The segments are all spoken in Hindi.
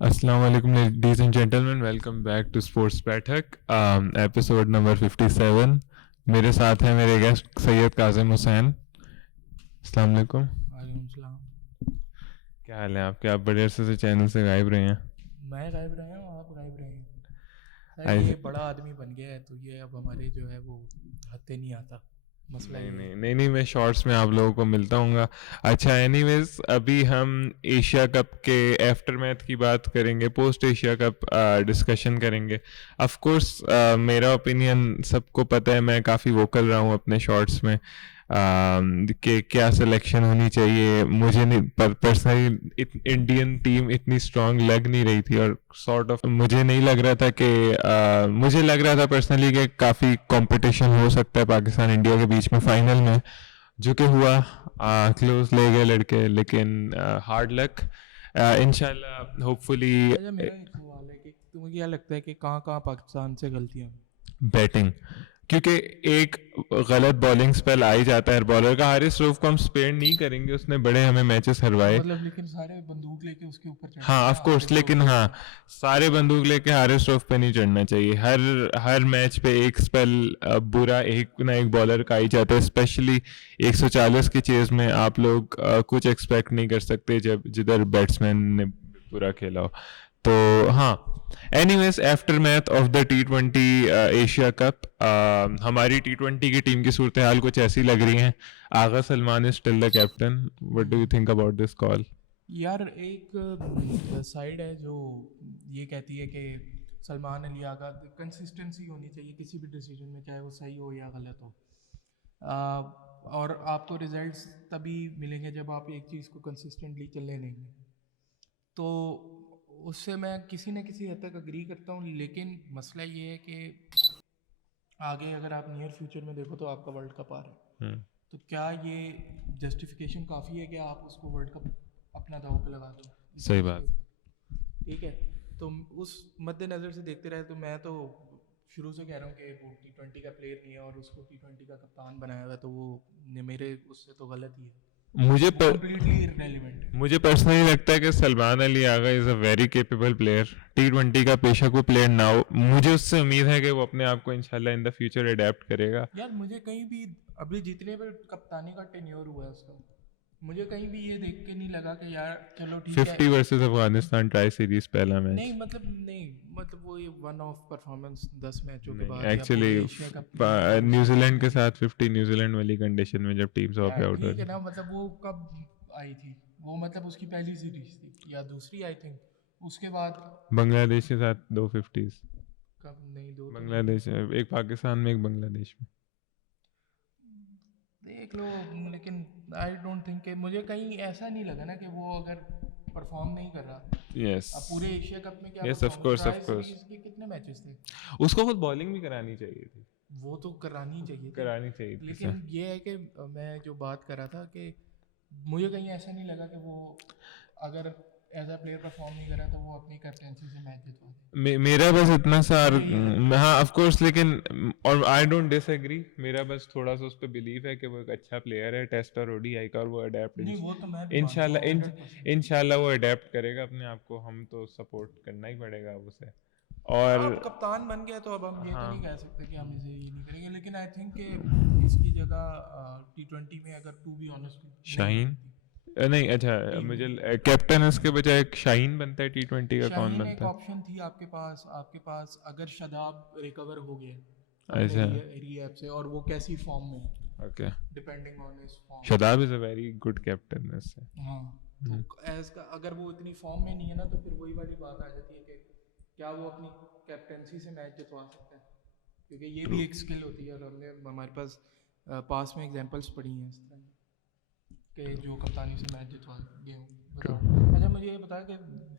Assalamu alaikum ladies and gentlemen, welcome back to Sports बैठक एपिसोड नंबर 57। मेरे साथ हैं मेरे गेस्ट सैयद काजिम हुसैन। अस्सलाम वालेकुम। वालेकुम सलाम। क्या हाल है आपके? आप बड़े अरसे से चैनल से गायब रहे हैं। मैं गायब रहे हूँ, आप गायब रहे हैं। सर आई ये बड़ा आदमी बन गया है तो ये अब हमारे जो है वो हत्ते नहीं आता, मसला नहीं ये नहीं है। नहीं नहीं, मैं शॉर्ट्स में आप लोगों को मिलता हूँगा। अच्छा, एनीवेज अभी हम एशिया कप के आफ्टर मैथ की बात करेंगे, पोस्ट एशिया कप डिस्कशन करेंगे। ऑफ कोर्स मेरा ओपिनियन सबको पता है, मैं काफ़ी वोकल रहा हूँ अपने शॉर्ट्स में कि क्या सिलेक्शन होनी चाहिए। मुझे नहीं पर्सनली इंडियन टीम इतनी स्ट्रांग लग नहीं रही थी और सॉर्ट ऑफ मुझे नहीं लग रहा था कि मुझे लग रहा था पर्सनली कि काफ़ी कंपटीशन हो सकता है पाकिस्तान इंडिया के बीच में फाइनल में, जो कि हुआ। क्लोज ले गए लड़के, लेकिन हार्ड लक। इंशाल्लाह होपफुली। अच्छा, मेरा एक सवाल है कि तुम्हें क्या लगता है कि कहाँ कहाँ पाकिस्तान से गलतियाँ हुई? बैटिंग, क्योंकि एक गलत बॉलिंग स्पेल आ ही जाता है हर बॉलर का। हारिस रऊफ को हम स्पेयर नहीं करेंगे, उसने बड़े हमें मैचेस हरवाए। मतलब लेकिन सारे बंदूक लेके उसके ऊपर चढ़े हाँ हैं ना, ऑफ कोर्स, हारिस रऊफ लेकिन के हाँ, ऊपर। सारे बंदूक लेके हारिस रऊफ पे नहीं चढ़ना चाहिए। हर हर मैच पे एक स्पेल बुरा एक ना एक बॉलर का ही जाता है, स्पेशली 140 की चेज में आप लोग कुछ एक्सपेक्ट नहीं कर सकते जब जिधर बैट्समैन ने बुरा खेला हो। तो हाँ, anyways after math of the T20 Asia cup, हमारी T20 की टीम की सूरत हाल कुछ ऐसी लग रही है। Agha Salman is still the captain. What do you think about this call? यार एक साइड है जो ये कहती है कि सलमान अली आगा, कंसिस्टेंसी होनी चाहिए किसी भी डिसीजन में, चाहे वो सही हो या गलत हो। और आपको रिजल्ट्स तभी मिलेंगे जब आप एक चीज़ को कंसिस्टेंटली चलने देंगे। तो उससे मैं किसी न किसी हद तक अग्री करता हूँ, लेकिन मसला ये है कि आगे अगर आप नियर फ्यूचर में देखो तो आपका वर्ल्ड कप आ रहा है, तो क्या ये जस्टिफिकेशन काफ़ी है कि आप उसको वर्ल्ड कप अपना दाव पे लगा दो इस सही चीज़ के बात। ऊपर? ठीक है, तो उस मद्देनज़र से देखते रहे तो मैं तो शुरू से कह रहा हूँ कि वो T20 का प्लेयर नहीं है और उसको T20 का कप्तान बनाया हुआ है, तो वो मेरे उससे तो गलत ही है। मुझे वो कम्प्लीटली इररेलेवेंट है। मुझे पर्सनली लगता है कि Salman Ali Agha is a very capable player. T20 का पेशा को प्लेयर ना हो, मुझे उससे उम्मीद है कि वो अपने आप को इंशाल्लाह इन द फ्यूचर अडेप्ट करेगा। यार मुझे कहीं भी अभी जितने भी कप्तानी का टेन्योर हुआ है उसका, मुझे कहीं भी ये देख के नहीं लगा कि यार चलो ठीक है। 50 वर्सेस अफगानिस्तान ट्राई सीरीज पहला मैच। नहीं मतलब वो ये वन ऑफ परफॉर्मेंस 10 मैचों के नहीं बाद या एक्चुअली, पूरे एशिया कप में या उस न्यूजीलैंड के साथ 50, न्यूजीलैंड वाली कंडीशन में जब टीम 100 पे यार आउट हो ठीक है रही। ना, मतलब वो कब आई थी? वो मतलब उसकी पहली सीरीज थी या दूसरी, आई थिंक। उसके बाद बांग्लादेश के साथ 2 50s। कब? नहीं, दो तो नहीं थी। बांग्लादेश, एक पाकिस्तान में एक बांग्लादेश में। देख लो, लेकिन आई डोंट थिंक कि मुझे कहीं ऐसा नहीं लगा ना कि वो अगर परफॉर्म नहीं कर रहा। यस। अब पूरे एशिया कप में क्या yes of perform, course try of course. Series के कितने मैचेस थे? उसको खुद बॉलिंग भी करानी चाहिए थी। वो तो करानी ही चाहिए थी। करानी चाहिए थी सर। लेकिन ये है कि मैं जो बात कर रहा था कि मुझे कहीं ऐसा नहीं लगा कि वो अगर एज अ प्लेयर परफॉर्म नहीं कर रहा तो वो अपनी कैप्टेंसी से मैच जितवा दे। मेरा बस इतना सा मुझे ये लगा। हाँ ऑफ कोर्स, लेकिन और आई डोंट डिसएग्री। मेरा बस थोड़ा सा उस पर बिलीव है कि वो एक अच्छा प्लेयर है, टेस्ट और ओडीआई का, और वो अडेप्ट नहीं, वो तो मैं भी मानता हूँ इंशाल्लाह 100%। इंशाल्लाह वो अडेप्ट करेगा अपने आप को। हम तो सपोर्ट करना ही पड़ेगा अब उसे। हाँ, और अब कप्तान बन गया तो अब हम ये तो हाँ, नहीं कह सकते कि हम इसे ये नहीं करेंगे, लेकिन आई थिंक कि इसकी जगह T20 में अगर टू बी ऑनेस्ट नहीं शाहीन बनती नहीं, अच्छा टीम मुझे में। कैप्टन इसके बजाय एक शाहीन बनता है। T20 का कौन शाहीन एक बनता है? ऑप्शन थी आपके पास अगर शदाब रिकवर हो गया अपने अच्छा, रिहैब से, और वो कैसी फॉर्म में है, okay. Depending on his form. Shadab is a very good captain इससे। हाँ, तो एज का अगर वो इतनी फॉर्म में नहीं है ना, तो फिर वही वाली बात आ जाती है कि क्या वो अपनी कैप्टेंसी से मैच जितवा सकता है? क्योंकि ये ट्रू। भी एक स्किल होती है, और हमारे पास पास में एग्जांपल्स पड़ी हैं इस तरह की कि जो कप्तानी से मैच जितवा गए हों। ट्रू। बताओ, अच्छा मुझे ये बता कि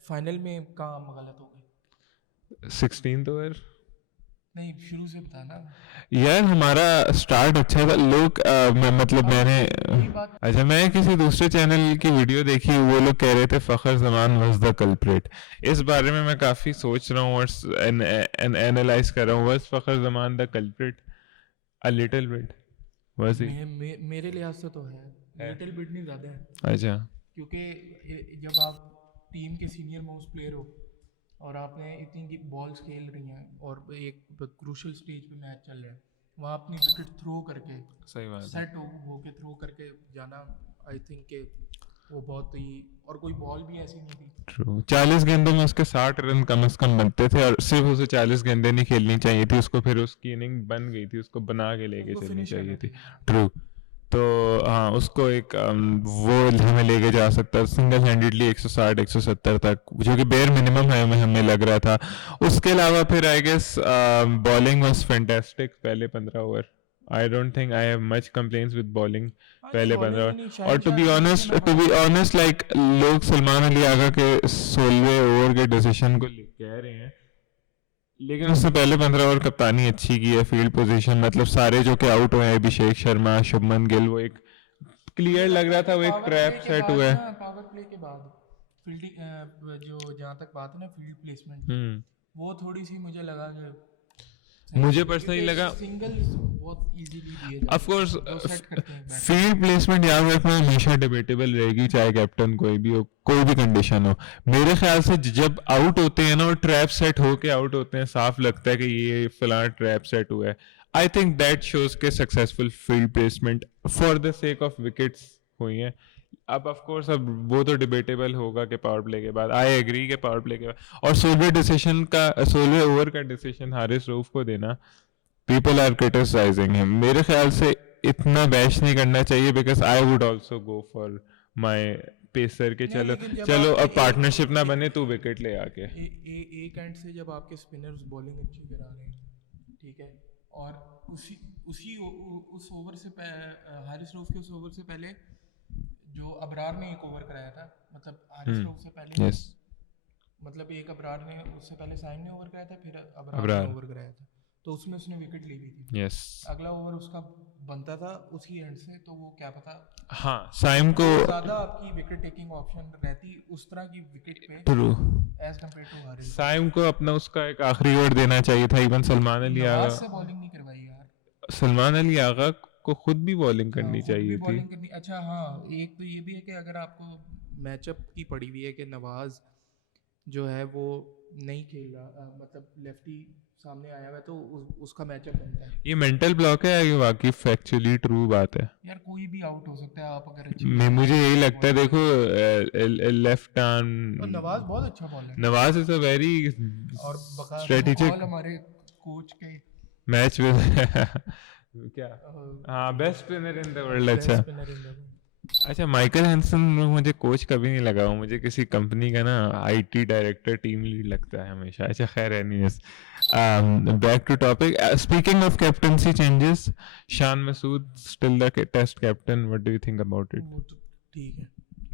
फाइनल में कहाँ हम गलत हो गए? 16th over. नहीं, शुरू से बताना। यार हमारा स्टार्ट अच्छा था। लोग मतलब अब मैंने यही बात। अच्छा, मैं किसी दूसरे चैनल की वीडियो देखी, वो लोग कह रहे थे फखर जमान वाज द कल्प्रिट। इस बारे में मैं काफ़ी सोच रहा हूँ और एनालाइज कर रहा हूँ। Was Fakhar Zaman the culprit? A little bit was he. मेरे लिहाज से तो है, है। लिटिल बिट नहीं ज़्यादा है। अच्छा। क्योंकि जब आप टीम के सीनियर मोस्ट प्लेयर हो और आपने इतनी बॉल्स खेल रही हैं और एक क्रूशल स्टेज पे मैच चल रहा है, वहाँ अपनी विकेट थ्रो करके सही बात है। सेट होके थ्रो करके जाना, आई थिंक कि वो बहुत ही, और कोई बॉल भी ऐसी नहीं थी। ट्रू, 40 गेंदों में उसके 60 रन कम से कम बनते थे और सिर्फ उसे 40 गेंदें नहीं खेलनी चाहिए थी उसको, फिर उसकी इनिंग बन गई थी, उसको बना के लेके उसको चलनी फिनिश चाहिए करना थी। चाहिए। ट्रू। तो हाँ, उसको एक वो हमें लेके जा सकता सिंगल हैंडेडली 160 170 तक, जो कि बेयर मिनिमम है, हमें लग रहा था। उसके अलावा फिर I guess bowling was fantastic पहले 15 over. I don't think I have much complaints with bowling हाँ नहीं, पहले 15 बॉलिंग ओवर। नहीं, और शाहिन शाह की देखिए मैं टू बात बी करूँ। ऑनेस्ट लाइक लोग सलमान अली आगा के 16वें ओवर के डिसीजन को कह रहे हैं, लेकिन उसने पहले 15 ओवर कप्तानी अच्छी की है, फील्ड पोजीशन मतलब सारे जो कि आउट हुए हैं, अभिषेक शर्मा, शुभमन गिल, वो एक मुझे क्लियर लग लगता रहा है था कि वो एक पावर ट्रैप प्ले के सेट बाद हुआ है। ना, पावर प्ले के बाद फील्डिंग, जो जहाँ तक बात है ना फील्ड प्लेसमेंट की, हम्म वो थोड़ी सी मुझे लगा कि सही मुझे नहीं थी, पर्सनली क्योंकि लगा, सिंगल्स बहुत इजीली दिए जा ऑफ सकते कोर्स हैं जो सेट करते हैं बैटर। फील्ड प्लेसमेंट याद रखना हमेशा डिबेटेबल रहेगी, चाहे कैप्टन कोई भी हो, कोई भी कंडीशन हो। मेरे ख्याल से जब आउट होते हैं ना और ट्रैप सेट होके आउट होते हैं, साफ लगता है कि ये फलां ट्रैप सेट हुआ है। आई थिंक दैट शोज के successful field placement for the sake of wickets हुई हैं। अब ऑफ कोर्स अब वो तो डिबेटेबल होगा कि पावर प्ले के बाद, आई एग्री के पावर प्ले के बाद, और 16वें ओवर का डिसीजन हारिस रऊफ को देना, पीपल आर क्रिटिसाइजिंग हिम, मेरे ख्याल से इतना बैश नहीं करना चाहिए, because I would also go for my pacer के, नहीं चलो लेकिन जब चलो आपके अब पार्टनरशिप ना बने, तू विकेट ले आके। एक एंड से जब आपके स्पिनर्स बॉलिंग अच्छी करा रहे हैं, ठीक है, और उसी उसी उस ओवर से हारिस रऊफ के उस ओवर से पहले जो अबरार ने एक ओवर कराया था, मतलब हारिस रऊफ से पहले, यस, मतलब एक अबरार ने, उससे पहले साइम ने ओवर कराया था, फिर अबरार ने अबरार, ओवर कराया था, तो उसमें उसने विकेट ली हुई थी। यस। अगला ओवर उसका बनता था उसी एंड से, तो वो क्या पता हाँ, साइम को, वो ज़्यादा आपकी विकेट टेकिंग ऑप्शन रहती उस तरह की विकेट पे true, as compare to Haris. Saim को अपना उसका एक आखिरी ओवर देना चाहिए था। इवन सलमान अली नवाज आगा, से बॉलिंग नहीं करवाई यार। सलमान अली आगा को खुद भी बॉलिंग हाँ, करनी खुद भी चाहिए थी। बॉलिंग करनी, अच्छा हाँ, एक तो ये भी है कि अगर आपको मैचअप की पड़ी हुई है कि नवाज जो है वो नहीं खेल रहा, मतलब लेफ्टी सामने आया हुआ है, तो उसका मैचअप बनता है। ये मेंटल ब्लॉक है या ये वाकई फैक्चुअली ट्रू बात है? यार कोई भी आउट हो सकता है, आप अगर अच्छी मुझे यही लगता है, देखो लेफ्ट और आर्म, नवाज बहुत अच्छा बॉलर है, नवाज इज अ वेरी और स्ट्रेटेजिक बकौल हमारे कोच के मैच विद क्या, हाँ, best best spinner in the world. अच्छा, स्पिनर इन द अच्छा, माइकल हैंसन मुझे कोच कभी नहीं लगा, वो मुझे किसी कंपनी का ना आईटी डायरेक्टर, टीम लीड लगता है हमेशा। अच्छा, खैर, anyways, back to topic, speaking of captaincy changes, Shan Masood still the test captain, what do you think about it? वो तो ठीक है।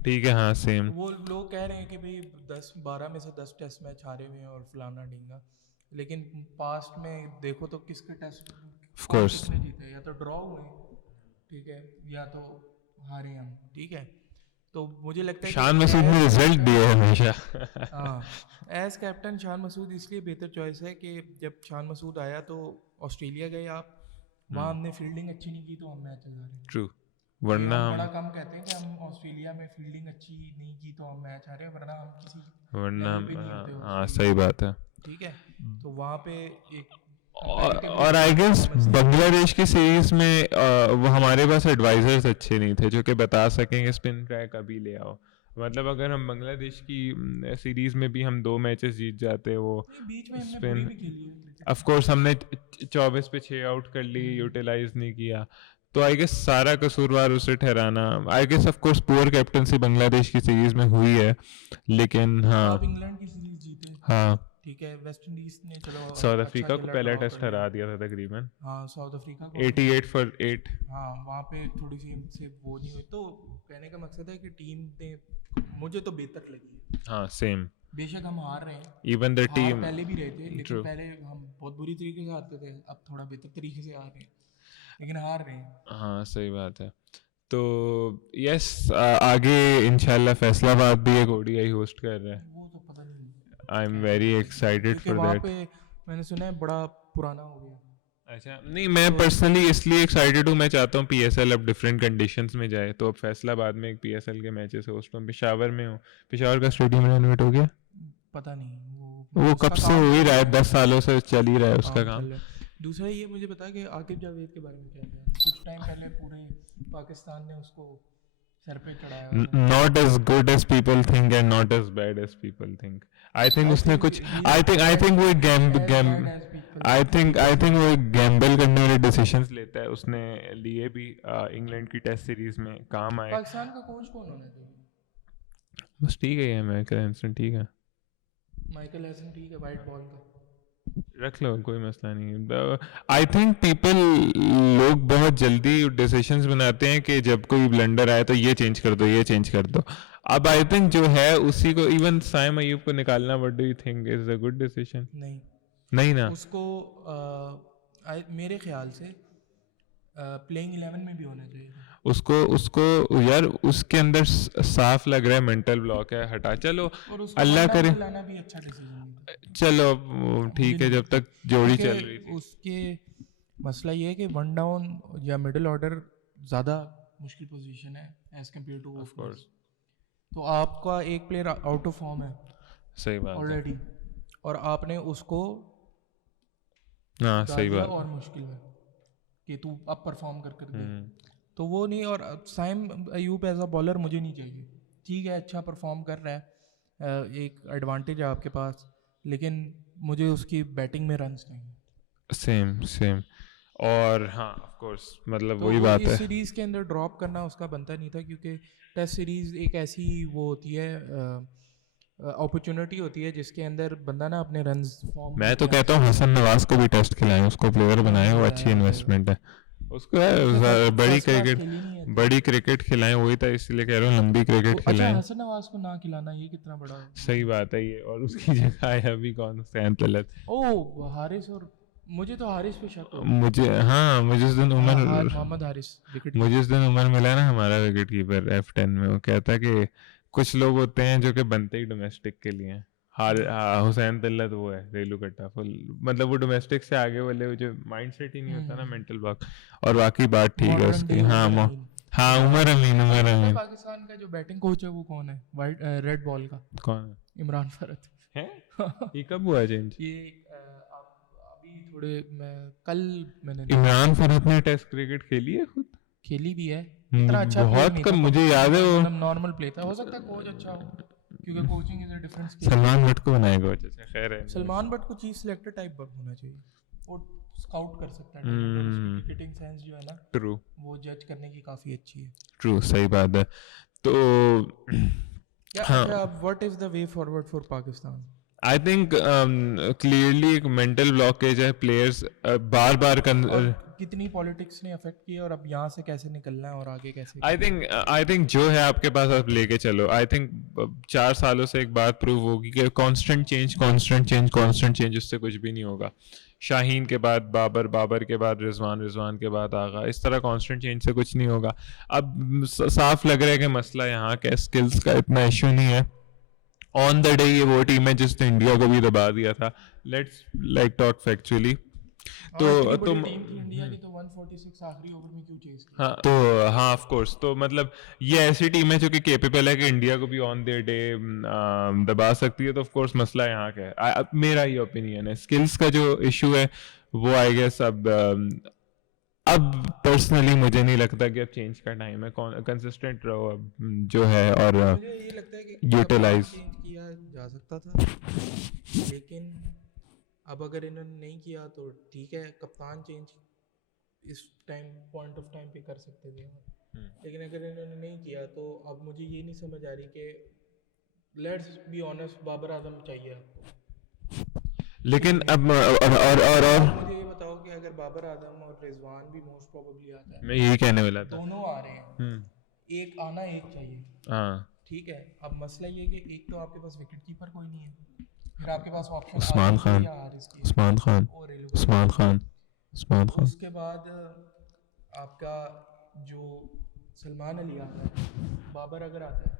ठीक है, हाँ, सेम। वो लोग कह रहे हैं कि भाई 10-12 में से 10 टेस्ट मैच हारे हुए हैं और फलाना ढींगा, लेकिन पास्ट में देखो तो किसके टेस्ट Of course. कितने जीते, या तो ड्रॉ हुए, ठीक है, या तो हारे हम, ठीक है। तो मुझे लगता है शान मसूद ने रिजल्ट दिए हमेशा। हाँ, एज कैप्टन शान मसूद इसलिए बेहतर चॉइस है कि जब शान मसूद आया तो ऑस्ट्रेलिया गए आप, वहाँ हमने फील्डिंग अच्छी नहीं की तो हम मैच हारे। ट्रू, ये वरना हम हम, बड़ा कम कहते हैं कि हम ऑस्ट्रेलिया में फील्डिंग अच्छी नहीं की तो हम मैच हारे, वरना हम किसी वरना लेवल पे नहीं होते हाँ, ऑस्ट्रेलिया सही में, बात है। ठीक है। तो वहाँ पे एक और आई गेस बांग्लादेश की सीरीज में वो हमारे पास एडवाइजर्स अच्छे नहीं थे जो कि बता सकेंगे स्पिन ट्रैक अभी ले आओ। मतलब अगर हम बांग्लादेश की सीरीज में भी हम 2 मैचेस जीत जाते, वो बीच में हमने स्पिन, बुरी भी खेली है क्रिकेट। ऑफ कोर्स हमने 24 पे 6 आउट कर ली, यूटिलाइज नहीं किया, तो आई गेस सारा कसूरवार उसे ठहराना, I guess of course poor captaincy Bangladesh की सीरीज में हुई है, लेकिन हाँ, आप इंग्लैंड की सीरीज जीते, हाँ, ठीक है, वेस्ट इंडीज ने चलो साउथ अच्छा अफ्रीका को खेला, पहला ड्रॉ टेस्ट कर लिया। हरा दिया था तकरीबन हाँ, साउथ अफ्रीका को 88 फॉर 8। हाँ, वहाँ पे थोड़ी सी हमसे वो नहीं हुई, तो कहने का मकसद है कि टीम ने मुझे तो बेहतर लगी है। हाँ, सेम, बेशक हम हार रहे हैं, इवन द हार टीम, पहले भी रहे थे, लेकिन True. पहले हम बहुत बुरी तरीके से हारते थे, अब थोड़ा बेहतर तरीके से हार रहे हैं, लेकिन हार रहे हैं। हाँ, सही बात है। तो यस, आगे इंशाल्लाह फैसलाबाद भी एक ओडीआई होस्ट कर रहा है, वो तो पता नहीं, आई एम वेरी एक्साइटेड क्योंकि फॉर वहाँ दैट। पे मैंने सुना है बड़ा पुराना हो गया। अच्छा, नहीं, मैं पर्सनली इसलिए एक्साइटेड हूँ, मैं चाहता हूँ पीएसएल अब डिफरेंट कंडीशंस में जाए, तो अब फैसलाबाद में एक पीएसएल के मैचेस होस्ट हूँ, पेशावर में हूँ, पेशावर का स्टेडियम रेनोवेट हो गया, पता नहीं वो वो उसका कब से काम हो ही चल रहा रहा है, है, 10 सालों से चल ही रहा है उसका काम काम। चल रहा है। दूसरा ये मुझे बता कि आकिब जावेद के बारे में क्या ख्याल है? कुछ टाइम पहले पूरे पाकिस्तान ने उसको सर पे चढ़ाया हुआ था। Not as good as people think and not as bad as people think. I think आई उसने थिंक कुछ ही I think वो एक as bad as people I think. think वो एक गैम्बल करने वाले डिसीजंस लेता है, उसने लिए भी इंग्लैंड की टेस्ट सीरीज में काम आए। पाकिस्तान का कोच कौन होना चाहिए? बस ठीक है, ये माइकल एंसन ठीक है, माइकल एसन ठीक है, वाइट बॉल का। रख लो, कोई मसला नहीं। आई थिंक पीपल, लोग बहुत जल्दी डिसीशंस बनाते हैं कि जब कोई ब्लंडर आए तो ये चेंज कर दो, ये चेंज कर दो। अब आई थिंक जो है उसी को, इवन साइम अयूब को निकालना, what do you think is a good decision? नहीं, नहीं ना। उसको मेरे ख्याल से प्लेइंग 11 में भी होना चाहिए था। उसको उसको यार उसके अंदर साफ लग रहा है मेंटल ब्लॉक है, हटा चलो, और उसको वन अल्लाह डाउन करे। खिलाना भी अच्छा डिसीजन नहीं था, चलो मुझे ठीक है, नहीं जब लगता। तक जोड़ी क्योंकि चल रही थी। उसके मसला ये है कि वन डाउन या मिडिल ऑर्डर ज़्यादा मुश्किल पोजीशन है as compare to of course, तो आपका एक प्लेयर आउट ऑफ फॉर्म है सही बात है। ऑलरेडी, और आपने उसको हाँ डाल सही दिया बात। और मुश्किल में कि तू अब परफॉर्म कर कर दे। हम्म, तो वो नहीं, और Saim Ayub as a bowler मुझे नहीं चाहिए। ठीक है, अच्छा परफॉर्म कर रहा है, एक एडवांटेज है आपके पास, लेकिन मुझे उसकी बैटिंग में रन्स चाहिए। Same same. और हाँ ऑफ कोर्स, मतलब तो वही वो बात इस है। सीरीज़ के अंदर ड्रॉप करना उसका बनता नहीं था, क्योंकि टेस्ट सीरीज़ एक ऐसी वो होती है, अपॉर्चुनिटी होती है जिसके अंदर बंदा ना अपने रन्स फॉर्म मैं तो करके आ कहता हूँ सकता हसन नवाज को भी टेस्ट खिलाएं, उसको प्लेयर है। बनाए, नहीं वो खिलाया अच्छी नहीं इन्वेस्टमेंट है। उसको उसने बड़ी फर्स्ट क्लास क्रिकेट, खेली नहीं है बड़ी क्रिकेट खिलाएं, वही था इसलिए कह रहा हूँ, लंबी क्रिकेट अच्छा, खिलाएं। हसन नवाज को ना खिलाना ये कितना बड़ा सही बात है ये, और उसकी जगह है अभी कौन, हुसैन तलत। ओ हारिस, और मुझे तो हारिस पे शक हो रहा मुझे, हाँ मुझे उस दिन है। उमर, मोहम्मद हारिस विकेट मुझे उस दिन उमर मिला ना, हमारा विकेट कीपर F10 में, वो कहता है कि कुछ लोग होते हैं जो कि बनते ही डोमेस्टिक के लिए हैं। हुसैन तल्लत वो है रेलू कट्टा फुल, मतलब वो डोमेस्टिक से आगे वाले, वो जो माइंड सेट ही नहीं होता ना, मेंटल ब्लॉक। और बाकी बात ठीक है मॉडर्न उसकी, डे हाँ उमर अमीन। हाँ उमर अमीन, उमर अच्छा, अमीन। पाकिस्तान का जो बैटिंग कोच है वो कौन है, वाइट रेड बॉल का? कौन इमरान फरत है? ये कब हुआ चेंज? ये अभी थोड़े मैं कल मैंने इमरान फरहत ने टेस्ट क्रिकेट खेली है खुद? खेली भी है, इतना अच्छा प्लेयर बहुत नहीं कम, था, मुझे याद है वो मतलब नॉर्मल प्ले था। हो सकता है कोच अच्छा हो, क्योंकि coaching is a different skill. Salman Bhatt को बनाएगा, अच्छा खैर है। सलमान बट को चीफ सिलेक्टर टाइप होना चाहिए, वो स्काउट कर सकता है talent, और उसकी क्रिकेटिंग सेंस जो है ना ट्रू वो जज करने की काफ़ी अच्छी है। ट्रू, सही बात है। तो क्या हाँ, अच्छा, अब what is the way forward for Pakistan? I think clearly एक मेंटल ब्लॉकेज है, प्लेयर्स बार बार और कितनी पॉलिटिक्स ने अफेक्ट किया, और अब यहाँ से कैसे निकलना है और आगे कैसे? आई थिंक जो है आपके पास आप लेके चलो। आई थिंक 4 सालों से एक बात प्रूव होगी कि constant change, constant change, constant change, उससे कुछ भी नहीं होगा। शाहीन के बाद बाबर, बाबर के बाद रिजवान, रिजवान के बाद आगा, इस तरह कांस्टेंट चेंज से कुछ नहीं होगा। अब साफ लग रहा है कि मसला यहाँ का स्किल्स का इतना इश्यू नहीं है। ऑन द डे ये वो टीम है जिसने इंडिया को भी दबा दिया था, लेट्स लाइक टॉक फैक्चुअली। तो टीम थी इंडिया की, तो 146 आखिरी ओवर में क्यों चेस किया? हाँ, तो हाँ ऑफ कोर्स, तो मतलब ये ऐसी टीम है जो कि केपेबल है कि इंडिया को भी ऑन देयर डे दबा सकती है। तो ऑफ कोर्स मसला यहाँ का है, मेरा ये ओपिनियन है। स्किल्स का जो इशू है वो आई गेस अब पर्सनली मुझे नहीं लगता कि अब चेंज का टाइम है, कंसिस्टेंट रहो अब जो है, और मुझे ये लगता है कि यूटिलाइज चेंज किया जा सकता था, लेकिन अब अगर इन्होंने नहीं किया तो ठीक है, कप्तान चेंज इस टाइम पॉइंट ऑफ टाइम पे कर सकते थे, लेकिन अगर इन्होंने नहीं किया तो अब मुझे ये नहीं समझ आ रही कि let's be honest, Babar Azam चाहिए आपको, लेकिन अब और मुझे ये बताओ कि अगर बाबर आजम और रिजवान भी मोस्ट प्रोबेबली आता है, मैं यही कहने वाला था। दोनों आ रहे हैं, एक आना एक चाहिए, हाँ, ठीक है। अब मसला ये है कि एक तो आपके पास विकेट कीपर कोई नहीं है, फिर आपके पास ऑप्शन उस्मान खान, उस्मान खान, उस्मान खान, उस्मान खान। उसके बाद आपका जो सलमान अली आता है, बाबर अगर आता है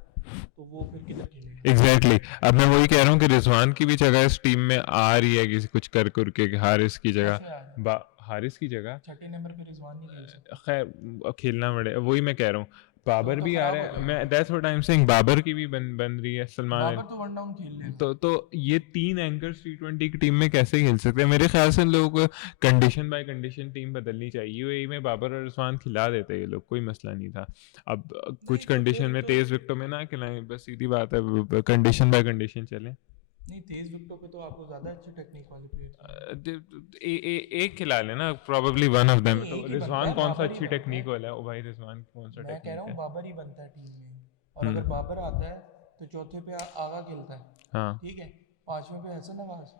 तो वो फिर किधर खेलेगा? एग्जैक्टली अब मैं वही कह रहा हूँ कि रिजवान की भी जगह इस टीम में आ रही है, किसी कुछ कर के हारिस की जगह, हारिस की जगह छठे नंबर पे रिजवान नहीं खेल सकता। खैर खेलना पड़े, वही मैं कह रहा हूँ। बाबर तो भी आ खराब रहा हो है, जाएगा। मैं that's what I am saying, Babar की भी बन रही है, सलमान बाबर तो वन डाउन खेल लेगा। तो ये 3 एंकर्स T20 की टीम में कैसे खेल सकते हैं? मेरे ख्याल से इन लोगों को कंडीशन बाय कंडीशन टीम बदलनी चाहिए। यूएई में बाबर और उस्मान खिला देते ये लोग, कोई मसला नहीं था। अब कुछ नहीं तो कंडीशन फिर में तो तेज विकेटों में ना खिलाएं, बस सीधी बात है, कंडीशन बाय कंडीशन चले। नहीं, तेज विकेटों पे तो आपको ज़्यादा अच्छी टेक्निक वाले प्लेयर चाहिए। एक खिला लेना, प्रोबेबली वन ऑफ देम। नहीं, तो एक ही बनता रिजवान है, कौन सा बाबर ही अच्छी बनता टेक्निक है। वाला है? ओ भाई रिजवान कौन सा मैं कह रहा टेक्निक हूँ है? बाबर ही बनता है टीम में। और अगर बाबर आता है तो चौथे पे आगा खेलता है, हाँ, ठीक है। पांचवें पे हसन नवाज,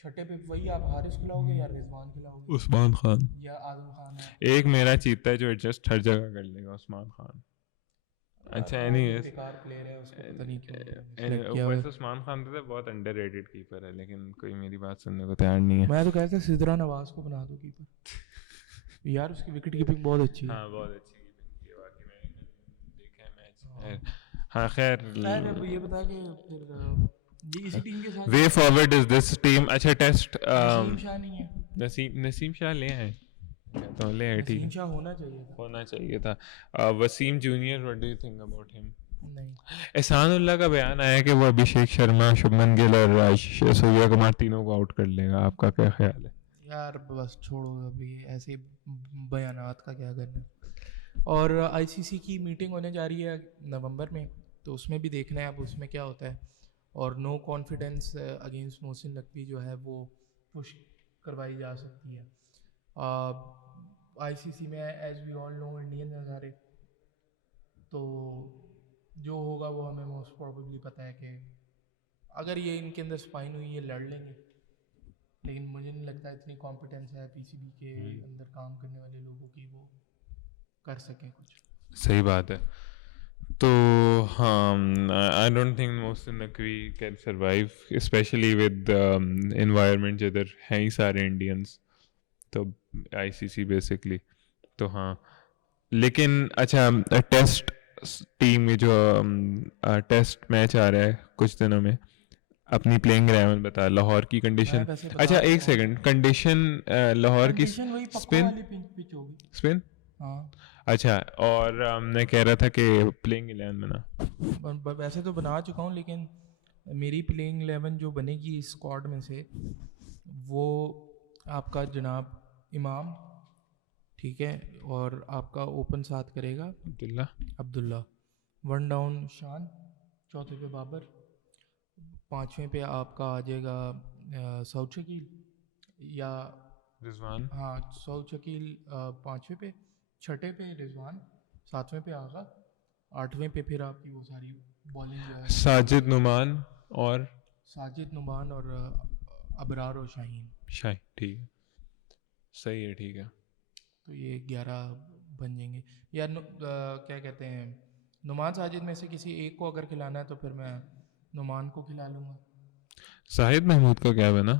छठे पे वही आप हारिस खिलाओगे या रिजवान खिलाओगे उस्मान खान। या आजम खान है। एक मेरा चीता है जो एडजस्ट हर जगह कर लेगा, उस्मान खान। यार अच्छा वो भी एनीवेज, बेकार प्लेयर है, उसको पता नहीं क्यों सेलेक्ट किया हुआ है। वैसे उस्मान खान तो बहुत अंडररेटेड कीपर है, लेकिन कोई मेरी बात सुनने को तैयार नहीं है। मैं तो कहता सिद्रा नवाज को बना दो कीपर, यार उसकी विकेट कीपिंग बहुत अच्छी है। हाँ बहुत अच्छी कीपिंग की है वाकई, मैंने देखा है मैच। हाँ खैर, खैर अब ये बता के फिर ये इसी टीम के साथ way forward is this team. अच्छा टेस्ट, नसीम शाह नहीं है। नसीम शाह ले आए, तो ले आए, ठीक नसीम है, शाह होना चाहिए था। होना चाहिए था। Waseem junior, what do you think about him? नहीं, एहसानुल्लाह का बयान आया कि वो अभिषेक शर्मा, शुभमन गिल और सूर्या कुमार तीनों को आउट कर लेगा, आपका क्या ख्याल है? यार बस छोड़ो अभी ऐसे बयानात का क्या करना। और आईसीसी की मीटिंग होने जा रही है नवंबर में, तो उसमें भी देखना है अब उसमें क्या होता है। और no confidence against Mohsin Naqvi जो है वो पुश करवाई जा सकती है। आईसीसी में as we all know Indian है सारे, तो जो होगा वो हमें मोस्ट प्रोबेबली पता है कि अगर ये इनके अंदर स्पाइन हुई ये लड़ लेंगे, लेकिन मुझे नहीं लगता इतनी कॉम्पिटेंस है पीसीबी के अंदर काम करने वाले लोगों की वो कर सकें कुछ। सही बात है। तो हाँ, आई don't think Mohsin Naqvi can survive, specially with environment जिधर हैं ही सारे इंडियंस, तो आईसीसी बेसिकली। तो हाँ, लेकिन अच्छा टेस्ट टीम, ये जो टेस्ट मैच आ रहा है कुछ दिनों में, अपनी प्लेइंग 11 बता, लाहौर की मैं कंडीशन। वैसे बता अच्छा एक चुका हूँ, सेकंड, कंडीशन लाहौर की कंडीशन वही पक्का स्पिन, वाली पिच होगी। स्पिन। हाँ, अच्छा, और मैं कह रहा था कि प्लेइंग 11 बना। वैसे तो बना चुका हूँ, लेकिन मेरी प्लेइंग 11 जो बनेगी इस स्क्वाड में से वो आपका जनाब इमाम, ठीक है, और आपका ओपन साथ करेगा अब्दुल्ला। अब्दुल्ला, वन डाउन शान, चौथे पे बाबर, पांचवें पे आपका आ जाएगा सऊद शकील या रिजवान। हाँ सऊद शकील पांचवें पे, छठे पे रिजवान, सातवें पे आगा, आठवें पे फिर आपकी वो सारी बॉलिंग जो है वो साजिद नुमान और साजिद नुमान और अबरार और शाहीन। शाही, ठीक है, सही है, ठीक है। तो ये 11 बन जाएंगे। या क्या कहते हैं, नुमान साजिद में से किसी एक को अगर खिलाना है तो फिर मैं नुमान को खिला लूँगा। शाहिद महमूद का क्या बना?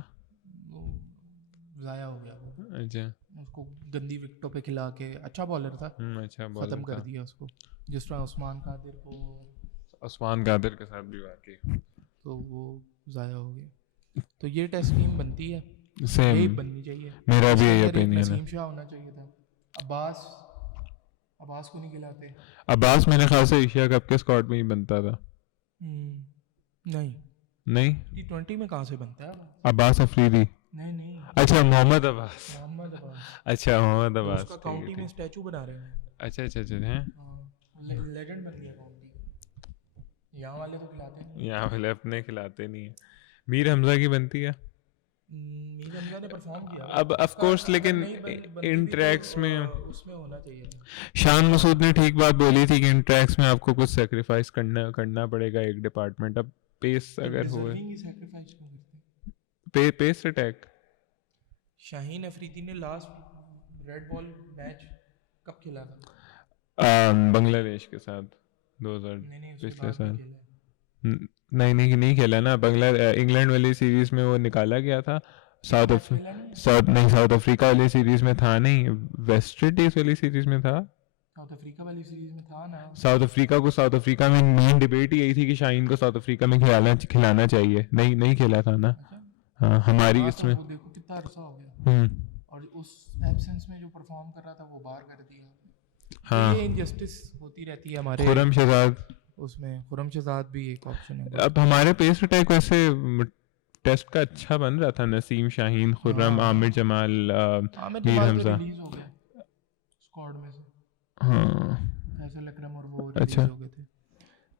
वो ज़ाया हो गया वो, अच्छा, उसको गंदी विकेटों पे खिला के, अच्छा बॉलर था, अच्छा ख़त्म बॉलर कर था। दिया उसको, जिस तरह उस्मान कादिर को, उस्मान कादिर के साथ भी वाकई तो वो ज़ाया हो गया। तो ये टेस्ट टीम बनती है, यही सेम, बननी चाहिए। मेरा भी इसके यही अंदर एक ओपिनियन है। नसीम शाह होना चाहिए था। अब्बास अब्बास को नहीं खिलाते। अब्बास मेरे ख्याल से एशिया कप के स्क्वाड में ही बनता था। नहीं, नहीं, T20 में कहाँ से बनता है अब्बास? अब्बास अफरीदी। नहीं नहीं, अच्छा मोहम्मद अब्बास। मोहम्मद अब्बास, अच्छा मोहम्मद तो अब्बास, उसका ठीक है, काउंटी में ठीक। स्टैचू बना रहे हैं। अच्छा अच्छा अच्छा हैं। लेजेंड बन गया काउंटी का। यहाँ वाले तो खिलाते नहीं। यहाँ वाले अपने खिलाते नहीं है। मीर हमजा की बनती है मीर हमजा ने परफॉर्म किया अब ऑफ कोर्स, लेकिन इन इन ट्रैक्स में उसमें होना चाहिए था। शान मसूद ने ठीक बात बोली थी कि इन ट्रैक्स में आपको कुछ सेक्रीफाइस करना पड़ेगा एक डिपार्टमेंट। अब पेस अगर हुए, डिजर्विंग ही सैक्रिफाइस क्यों करते हैं? Pace attack. शाहीन अफरीदी ने लास्ट रेड बॉल मैच कब खेला था? बांग्लादेश के साथ 2000 नहीं उसके पिछले बाद साल। भी खेला है। नहीं खेला ना, इंग्लैंड वाली सीरीज में वो निकाला गया था। साउथ मैच खेला नहीं है? साउथ अफ्रीका वाली सीरीज में था नहीं, वेस्ट इंडीज वाली सीरीज में था। साउथ अफ्रीका वाली सीरीज में था ना। साउथ अफ्रीका में मेन डिबेट ही यही थी कि शाहीन को साउथ अफ्रीका में खिलाना चाहिए, नहीं खेला था ना। अच्छा, हाँ हमारी हाँ, इसमें तो वो देखो कितना अरसा हो गया, और उस एब्सेंस में जो परफॉर्म कर रहा था वो बाहर कर दिया। तो हाँ ये इनजस्टिस होती रहती है हमारे खुर्रम शहजाद। उसमें। खुर्रम शहजाद भी एक ऑप्शन है, अब बट हमारे पेस अटैक वैसे टेस्ट का अच्छा बन रहा था, नसीम शाहीन, खुर्रम, आमिर हाँ, जमाल, आमिर मीर जमाल तो हमजा। रिलीज हो गया स्क्वाड में से। हाँ फैसल अकरम और वो अच्छा। रिलीज हो गए थे।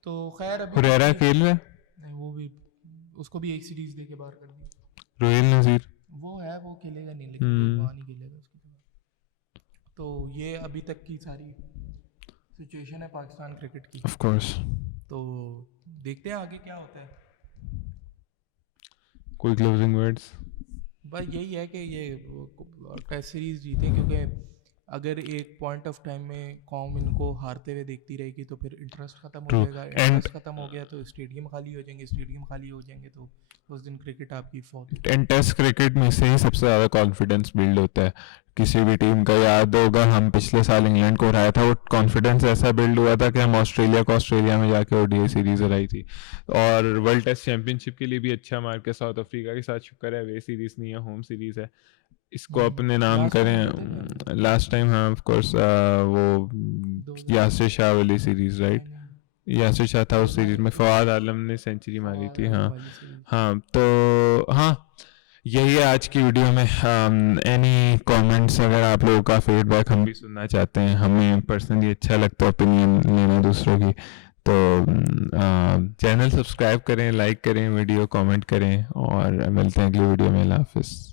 तो खैर अभी हुरैरा देखते हैं। खेल रहा है, नहीं, वो भी उसको भी एक सीरीज दे के बाहर कर दी। रोहिल नजीर। वो है, वो खेलेगा नहीं, लेकिन कोई हम्म। वहाँ नहीं खेलेगा उसकी जगह। तो ये अभी तक की सारी सिचुएशन है पाकिस्तान क्रिकेट की। Of course. तो देखते हैं आगे क्या होता है। कोई क्लोजिंग वर्ड्स? बस यही है कि ये टेस्ट सीरीज जीतें, क्योंकि अगर एक पॉइंट ऑफ टाइम में कौम इनको हारते हुए देखती रहेगी तो फिर इंटरेस्ट ख़त्म हो ट्रू। जाएगा। एंड इंटरेस्ट ख़त्म हो गया तो स्टेडियम खाली हो जाएंगे, स्टेडियम खाली हो जाएंगे तो उस दिन क्रिकेट आपकी फौत हो एंड टेस्ट क्रिकेट में से ही सबसे ज़्यादा कॉन्फिडेंस बिल्ड होता है किसी भी टीम का। याद होगा हम पिछले साल इंग्लैंड को हराया था, वो कॉन्फिडेंस ऐसा बिल्ड हुआ था कि हम ऑस्ट्रेलिया में जाके ओडीआई सीरीज हराई थी। और वर्ल्ड टेस्ट चैंपियनशिप के लिए भी अच्छा मार्क है साउथ अफ्रीका के साथ। शुक्र है वे सीरीज नहीं है, होम सीरीज है, इसको अपने नाम लास्ट टाइम जीते थे हम करें। लास्ट टाइम हाँ ऑफ कोर्स वो 2000। यासिर शाह वाली सीरीज, नहीं राइट? नहीं, यासिर शाह था उस सीरीज लास्ट में, फवाद आलम ने सेंचुरी मारी फवाद थी। आलम हाँ वाली सीरीज। हाँ। तो हाँ यही है आज की वीडियो में। एनी कमेंट्स, अगर आप लोगों का फीडबैक हम भी सुनना चाहते हैं, हमें पर्सनली अच्छा लगता है ओपिनियन लेना दूसरों की, तो चैनल सब्सक्राइब करें, लाइक करें, वीडियो कमेंट करें, और मिलते हैं अगली वीडियो में। अल्लाह हाफिज़।